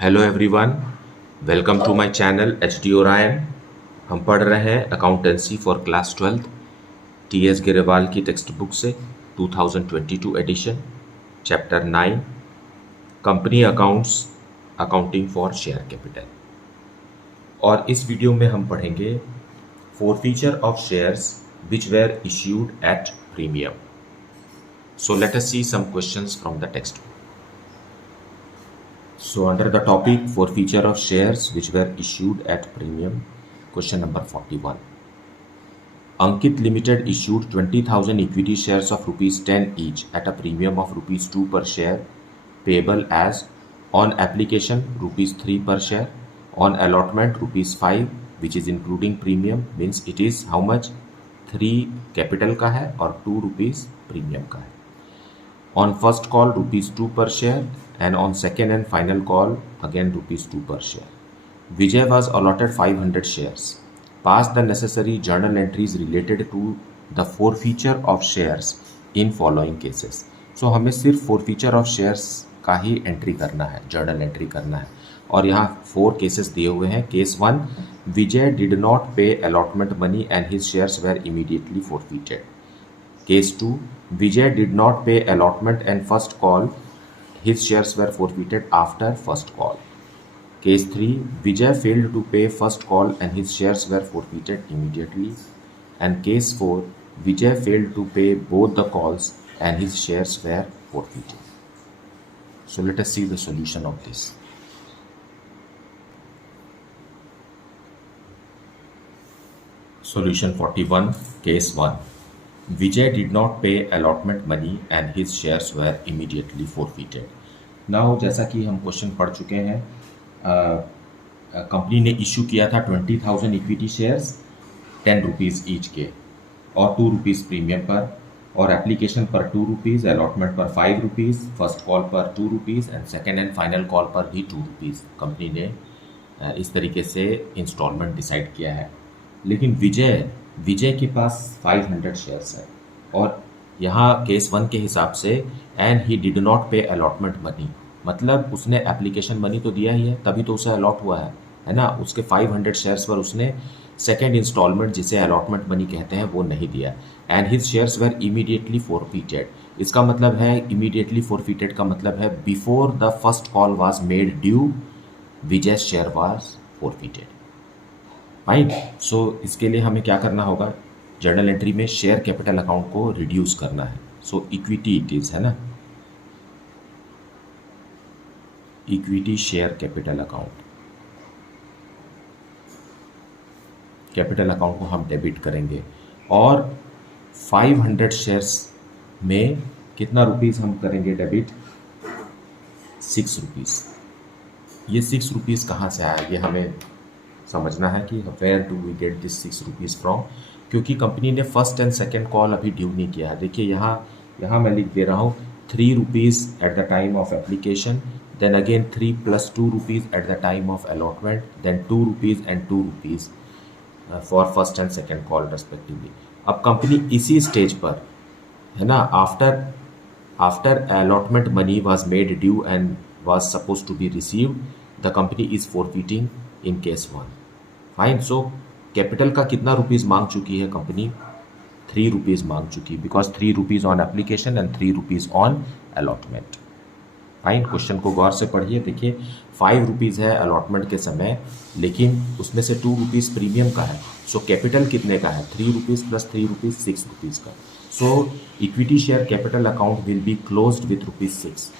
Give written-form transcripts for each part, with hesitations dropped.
Hello everyone, welcome to my channel H D Orion. हम पढ़ रहे हैं accountancy for class 12 T S Grewal की टेक्स्ट बुक से 2022 edition, chapter 9 company accounts, accounting for share capital. और इस वीडियो में हम पढ़ेंगे forfeiture of shares which were issued at premium. So let us see some questions from the text book. So under the topic forfeiture of shares which were issued at premium, question number 41. Ankit Limited issued 20,000 equity shares of rupees 10 each at a premium of rupees 2 per share, payable as on application rupees 3 per share, on allotment rupees 5, which is including premium, means it is how much? 3 capital का है और 2 rupees premium का है. On first call rupees 2 per share and on second and final call again rupees 2 per share. Vijay was allotted 500 shares. Pass the necessary journal entries related to the forfeiture of shares in following cases. So हमें सिर्फ forfeiture of shares का ही entry करना है, journal entry करना है. और यहाँ 4 cases दिए हुए हैं. Case 1, Vijay did not pay allotment money and his shares were immediately forfeited. Case 2, Vijay did not pay allotment and first call, his shares were forfeited after first call. Case 3, Vijay failed to pay first call and his shares were forfeited immediately. And case 4, Vijay failed to pay both the calls and his shares were forfeited. So let us see the solution of this. Solution 41, case 1. Vijay did not pay allotment money and his shares were immediately forfeited. Now जैसा कि हम question पढ़ चुके हैं, company ने issue किया था 20,000 equity shares 10 rupees each के और 2 रुपीज़ प्रीमियम पर, और एप्लीकेशन पर 2 रुपीज़, अलॉटमेंट पर 5 रुपीज़, फर्स्ट कॉल पर 2 rupees and second and final call पर भी 2 रुपीज़ कंपनी ने इस तरीके से इंस्टॉलमेंट डिसाइड किया है. लेकिन विजय के पास 500 शेयर्स है और यहाँ केस 1 के हिसाब से and he did not pay allotment money, मतलब उसने एप्लीकेशन मनी तो दिया ही है तभी तो उसे अलॉट हुआ है ना. उसके 500 शेयर्स पर उसने सेकेंड इंस्टॉलमेंट जिसे अलॉटमेंट मनी कहते हैं वो नहीं दिया. And his shares were immediately forfeited. इसका मतलब है इमीडिएटली फॉरफीटेड का मतलब है before the first call was made due Vijay share was forfeited. Fine. So इसके लिए हमें क्या करना होगा, जर्नल एंट्री में शेयर कैपिटल अकाउंट को रिड्यूस करना है. सो इक्विटी इट इज, है ना, equity share capital account. Capital account को हम डेबिट करेंगे और 500 शेयर्स में कितना रुपीस हम करेंगे डेबिट? 6 रुपीज़. ये 6 रुपीज़ कहाँ से आया, ये हमें समझना है कि where do we get this 6 rupees from, क्योंकि कंपनी ने फर्स्ट एंड सेकेंड कॉल अभी ड्यू नहीं किया है. देखिए यहाँ मैं लिख दे रहा हूँ 3 rupees at the time of application, then again 3 + 2 rupees at the time of allotment, then 2 rupees and 2 rupees for first and second call respectively. अब कंपनी इसी स्टेज पर है ना, after allotment money was made due and was suppose to be received, the company is forfeiting in case 1. Fine. So capital का कितना rupees मांग चुकी है कंपनी? 3 रुपीज़ मांग चुकी है, because 3 rupees on application and 3 rupees on allotment. Fine. Question को गौर से पढ़िए. देखिए 5 रुपीज़ है अलॉटमेंट के समय, लेकिन उसमें से 2 रुपीज़ प्रीमियम का है. सो कैपिटल कितने का है? 3 रुपीज़ + 3 रुपीज़ 6 रुपीज़ का. So equity share capital account will be closed with ₹6.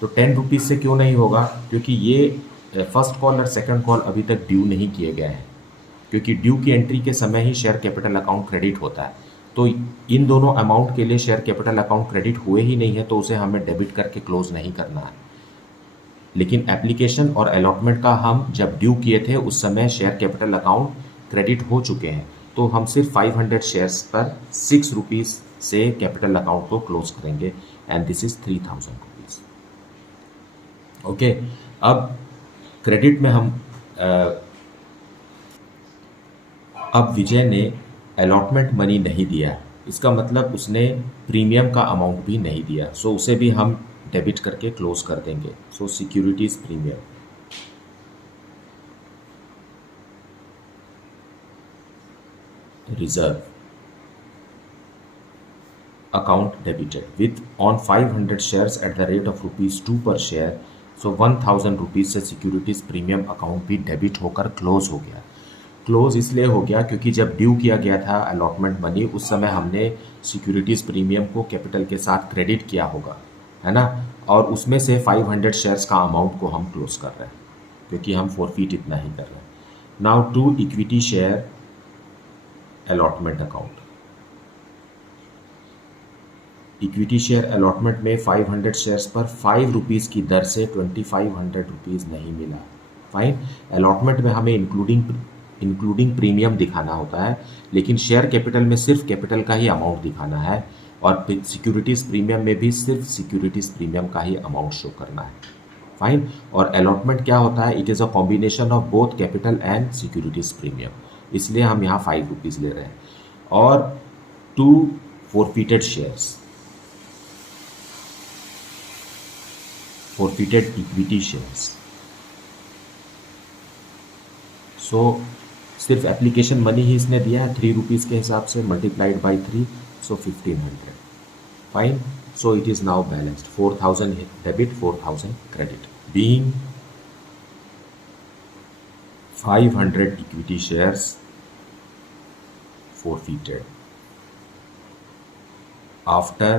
तो 10 रुपीज़ से क्यों नहीं होगा? क्योंकि ये फर्स्ट कॉल और सेकंड कॉल अभी तक ड्यू नहीं किए गए हैं, क्योंकि ड्यू की एंट्री के समय ही शेयर कैपिटल अकाउंट क्रेडिट होता है. तो इन दोनों अमाउंट के लिए शेयर कैपिटल अकाउंट क्रेडिट हुए ही नहीं है, तो उसे हमें डेबिट करके क्लोज नहीं करना है. लेकिन एप्लीकेशन और अलॉटमेंट का हम जब ड्यू किए थे उस समय शेयर कैपिटल अकाउंट क्रेडिट हो चुके हैं, तो हम सिर्फ 500 शेयर्स पर 6 रुपीज़ से कैपिटल अकाउंट को क्लोज करेंगे and this is 3000 rupees. Okay. अब क्रेडिट में हम अब विजय ने अलॉटमेंट मनी नहीं दिया, इसका मतलब उसने प्रीमियम का अमाउंट भी नहीं दिया. सो उसे भी हम डेबिट करके क्लोज कर देंगे. So securities premium. reserve account debited with on 500 shares at the rate of ₹2 per share. So 1000 rupees से सिक्योरिटीज़ प्रीमियम अकाउंट भी डेबिट होकर क्लोज हो गया। क्लोज इसलिए हो गया क्योंकि जब ड्यू किया गया था अलॉटमेंट मनी, उस समय हमने सिक्योरिटीज़ प्रीमियम को कैपिटल के साथ क्रेडिट किया होगा, है ना, और उसमें से 500 शेयर्स का अमाउंट को हम क्लोज कर रहे हैं क्योंकि हम फोरफीट इतना ही कर रहे हैं। Now to equity share allotment account. Equity share allotment में 500 शेयर्स पर ₹5 की दर से ₹2500 नहीं मिला। फाइन। अलॉटमेंट में हमें इंक्लूडिंग प्रीमियम दिखाना होता है, लेकिन शेयर कैपिटल में सिर्फ कैपिटल का ही अमाउंट दिखाना है, और सिक्योरिटीज़ प्रीमियम में भी सिर्फ सिक्योरिटीज़ प्रीमियम का ही अमाउंट शो करना है। फाइन। और अलॉटमेंट क्या होता है? It is a combination of both capital and securities premium, इसलिए हम यहाँ ₹5 ले रहे हैं। और to forfeited shares, forfeited equity shares। So सिर्फ एप्लीकेशन मनी ही इसने दिया है ₹3 के हिसाब से, multiplied by 3, so 1500। Fine. So it is now balanced, 4000 debit, 4000 credit. Being 500 equity shares forfeited after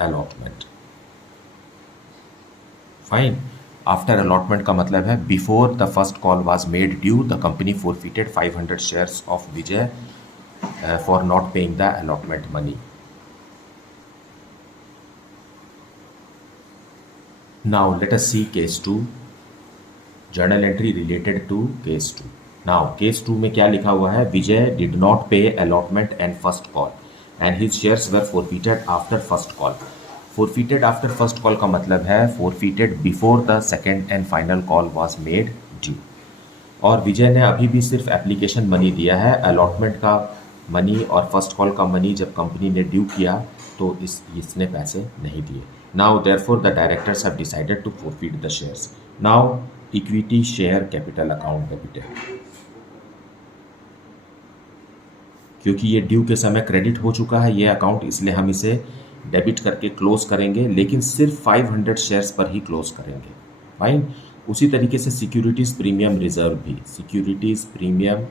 allotment। Fine. After allotment का मतलब है before the first call was made due the company forfeited 500 shares of Vijay for not paying the allotment money. Now let us see case 2, journal entry related to case 2। Now case 2 में क्या लिखा हुआ है? विजय did not pay allotment and first call and his shares were forfeited after first call. Forfeited after first call का मतलब है forfeited before the second and final call was made due. और विजय ने अभी भी सिर्फ एप्लीकेशन मनी दिया है, अलॉटमेंट का मनी और फर्स्ट कॉल का मनी जब कंपनी ने ड्यू किया तो इसने पैसे नहीं दिए। Now therefore the directors have decided to forfeit the shares. Now equity share capital account debited, क्योंकि ये ड्यू के समय क्रेडिट हो चुका है ये अकाउंट, इसलिए हम इसे डेबिट करके क्लोज करेंगे, लेकिन सिर्फ 500 शेयर्स पर ही क्लोज करेंगे। फाइन। उसी तरीके से सिक्योरिटीज प्रीमियम रिजर्व भी, सिक्योरिटीज प्रीमियम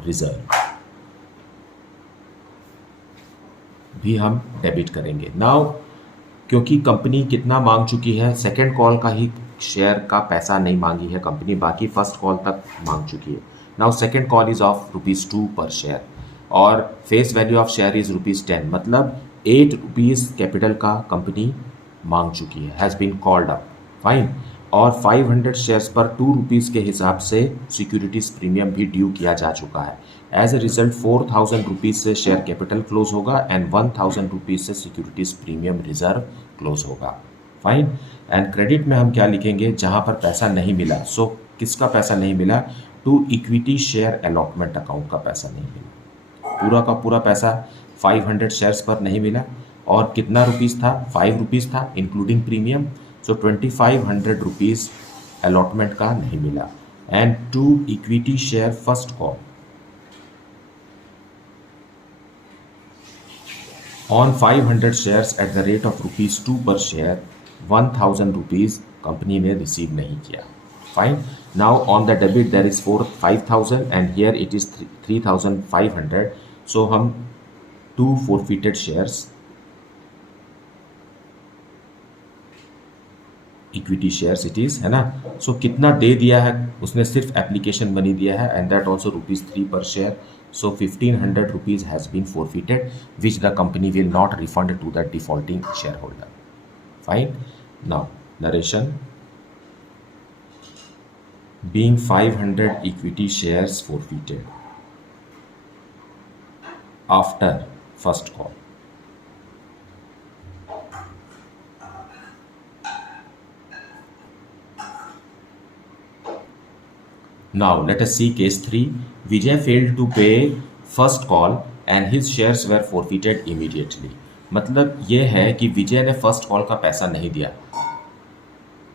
रिजर्व भी हम डेबिट करेंगे। नाउ क्योंकि कंपनी कितना मांग चुकी है, सेकेंड कॉल का ही शेयर का पैसा नहीं मांगी है कंपनी, बाकी फर्स्ट कॉल तक मांग चुकी है। Now second call is of ₹2 per share और face value of share is ₹10, मतलब ₹8 कैपिटल का कंपनी मांग चुकी है, has been called up. Fine. और 500 शेयर्स पर ₹2 के हिसाब से सिक्योरिटीज प्रीमियम भी ड्यू किया जा चुका है। एज ए रिजल्ट ₹4000 से शेयर कैपिटल क्लोज होगा एंड ₹1000 से सिक्योरिटीज प्रीमियम रिजर्व क्लोज होगा। फाइन। एंड क्रेडिट में हम क्या लिखेंगे? जहां पर पैसा नहीं मिला, सो किसका पैसा नहीं मिला? To equity share allotment account का पैसा नहीं मिला। पूरा का पूरा पैसा 500 शेयर्स पर नहीं मिला। और कितना रुपीस था? ₹5 था इंक्लूडिंग प्रीमियम, सो ₹2500 अलॉटमेंट का नहीं मिला। And to equity share first call on 500 shares at the rate of ₹2 per share, ₹1000 company ने रिसीव नहीं किया। Fine. Now on the debit there is 5,000 and here it is 3,500, सो हम to forfeited shares equity shares it is, है ना। सो कितना दे दिया है उसने? सिर्फ एप्लीकेशन मनी दिया है and that also ₹3 per share, so ₹1,500 has been forfeited which the company will not refund to the defaulting shareholder. Fine. Now narration. Being 500 equity shares forfeited after first call. Now let us see case 3. Vijay failed to pay first call and his shares were forfeited immediately. मतलब ये है कि विजय ने first call का पैसा नहीं दिया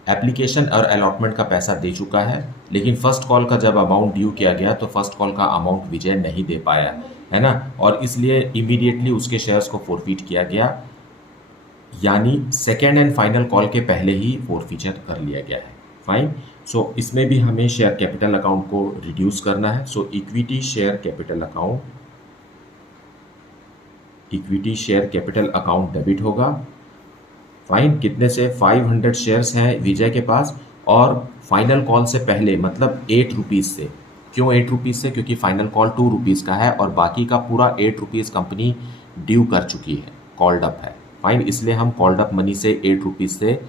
application और अलॉटमेंट का पैसा दे चुका है, लेकिन फर्स्ट कॉल का जब अमाउंट ड्यू किया गया तो फर्स्ट कॉल का अमाउंट विजय नहीं दे पाया, है ना, और इसलिए इमीडिएटली उसके शेयर्स को फोरफीट किया गया, यानी सेकेंड एंड फाइनल कॉल के पहले ही फोरफीचर कर लिया गया है। फाइन। सो इसमें भी हमें शेयर कैपिटल अकाउंट को रिड्यूस करना है। So equity share capital account, equity share capital account debit होगा। फाइन। कितने से? 500 शेयर्स हैं विजय के पास, और फाइनल कॉल से पहले मतलब 8 रुपीज़ से। क्यों 8 रुपीज़ से? क्योंकि फाइनल कॉल 2 रुपीज़ का है और बाकी का पूरा 8 रुपीज़ कंपनी ड्यू कर चुकी है, कॉल्ड अप है। फाइन। इसलिए हम कॉल्ड अप मनी से 8 रुपीज़ से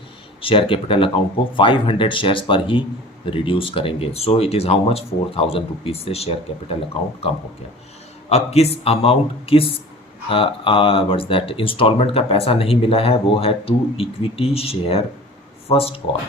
शेयर कैपिटल अकाउंट को 500 शेयर्स पर ही रिड्यूस करेंगे। So it is how much? 4000 rupees से शेयर कैपिटल अकाउंट कम हो गया। अब किस अमाउंट, किस व्हाट्स दैट इंस्टॉलमेंट का पैसा नहीं मिला है, वो है two equity share first call.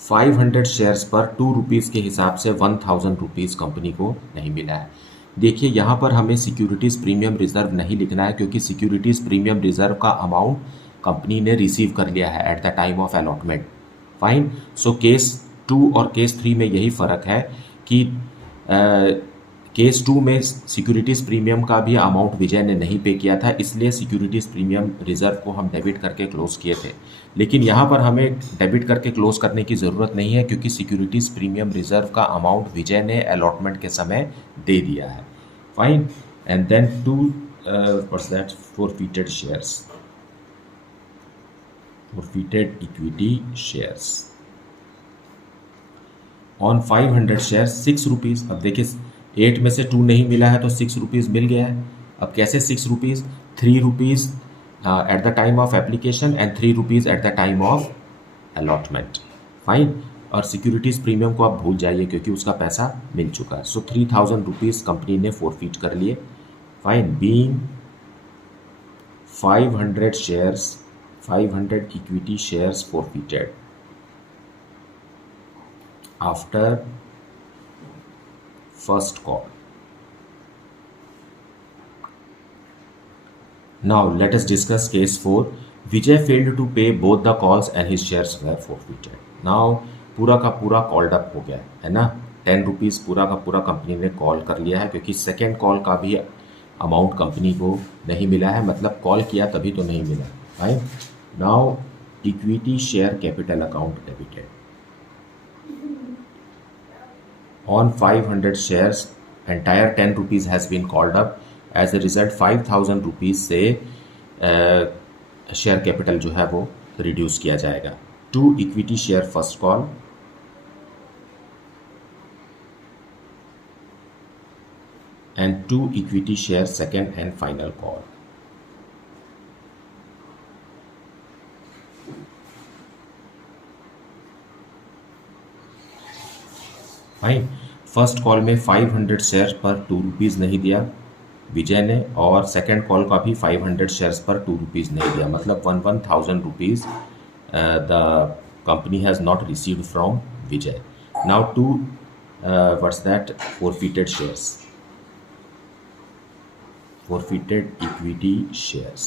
500 shares पर 2 रुपीज़ के हिसाब से 1000 रुपीज़ कंपनी को नहीं मिला है। देखिए यहाँ पर हमें सिक्योरिटीज़ प्रीमियम रिजर्व नहीं लिखना है, क्योंकि सिक्योरिटीज़ प्रीमियम रिजर्व का अमाउंट कंपनी ने रिसीव कर लिया है eight the time of allotment. Fine. So case 2 और केस 3 में यही फ़र्क है कि केस 2 में सिक्योरिटीज़ प्रीमियम का भी अमाउंट विजय ने नहीं पे किया था, इसलिए सिक्योरिटीज़ प्रीमियम रिजर्व को हम डेबिट करके क्लोज किए थे। लेकिन यहाँ पर हमें डेबिट करके क्लोज करने की ज़रूरत नहीं है, क्योंकि सिक्योरिटीज़ प्रीमियम रिजर्व का अमाउंट विजय ने अलॉटमेंट के समय दे दिया है। Fine. And then to what's that forfeited shares, forfeited equity shares on 500 shares 6 rupees. अब देखिए 8 में से 2 नहीं मिला है तो 6 रुपीज़ मिल गया है। अब कैसे 6 rupees? 3 rupees at the time of application and 3 rupees at the time of allotment. Fine. और सिक्योरिटीज़ प्रीमियम को आप भूल जाइए, क्योंकि उसका पैसा मिल चुका है। सो 3000 रुपीज़ कंपनी ने फोरफीट कर लिए। Fine. Being 500 shares, 500 equity shares forfeited after first call. Now let us discuss case 4. Vijay failed to pay both the calls and his shares were forfeited. Now पूरा का पूरा called up हो गया है ना, 10 रुपीज़ पूरा का पूरा कंपनी ने कॉल कर लिया है, क्योंकि सेकेंड कॉल का भी अमाउंट कंपनी को नहीं मिला है, मतलब कॉल किया तभी तो नहीं मिला। Right. Now equity share capital account debited on 500 shares, entire 10 rupees has been called up. As a result 5000 rupees से शेयर कैपिटल जो है वो रिड्यूस किया जाएगा। Two equity share first call and 2 equity share second and final call. Fine. First call में 500 shares पर 2 rupees नहीं दिया विजय ने, और सेकेंड कॉल का भी 500 शेयर्स पर 2 रुपीज़ नहीं दिया, मतलब 1000 rupees the company has not received from Vijay. Now to what's that forfeited shares, forfeited equity shares.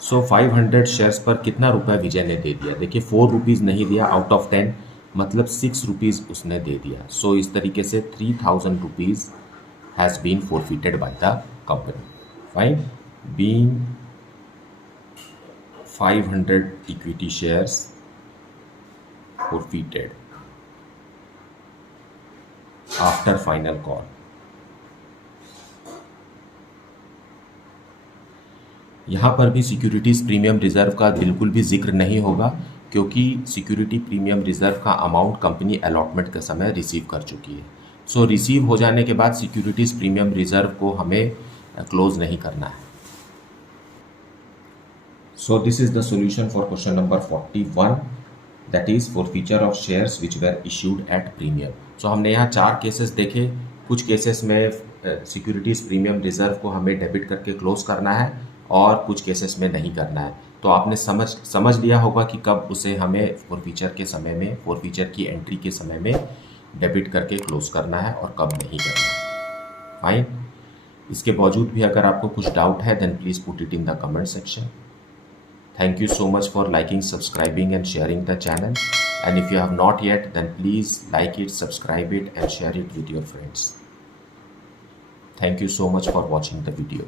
So 500 shares पर कितना रुपया विजय ने दे दिया? देखिए 4 रुपीज़ नहीं दिया आउट ऑफ 10, मतलब 6 रुपीज़ उसने दे दिया। सो इस तरीके से 3000 rupees has been forfeited by the company. Fine. Being 500 equity shares forfeited after final call. यहाँ पर भी सिक्योरिटीज़ प्रीमियम रिजर्व का बिल्कुल भी जिक्र नहीं होगा, क्योंकि सिक्योरिटी प्रीमियम रिजर्व का अमाउंट कंपनी अलॉटमेंट के समय रिसीव कर चुकी है। सो रिसीव हो जाने के बाद सिक्योरिटीज़ प्रीमियम रिजर्व को हमें क्लोज नहीं करना है। So this is the solution for question number 41, that is forfeiture of shares which were issued at premium. So हमने यहाँ 4 केसेस देखे। कुछ केसेस में सिक्योरिटीज़ प्रीमियम रिजर्व को हमें डेबिट करके क्लोज करना है और कुछ केसेस में नहीं करना है। तो आपने समझ लिया होगा कि कब उसे हमें फोरफीचर के समय में, फोरफीचर की एंट्री के समय में डेबिट करके क्लोज करना है और कब नहीं करना है। फाइन। इसके बावजूद भी अगर आपको कुछ डाउट है then please put it in the comment section. Thank you so much for liking, subscribing and sharing the channel. And if you have not yet, then please like it, subscribe it and share it with your friends. Thank you so much for watching the video.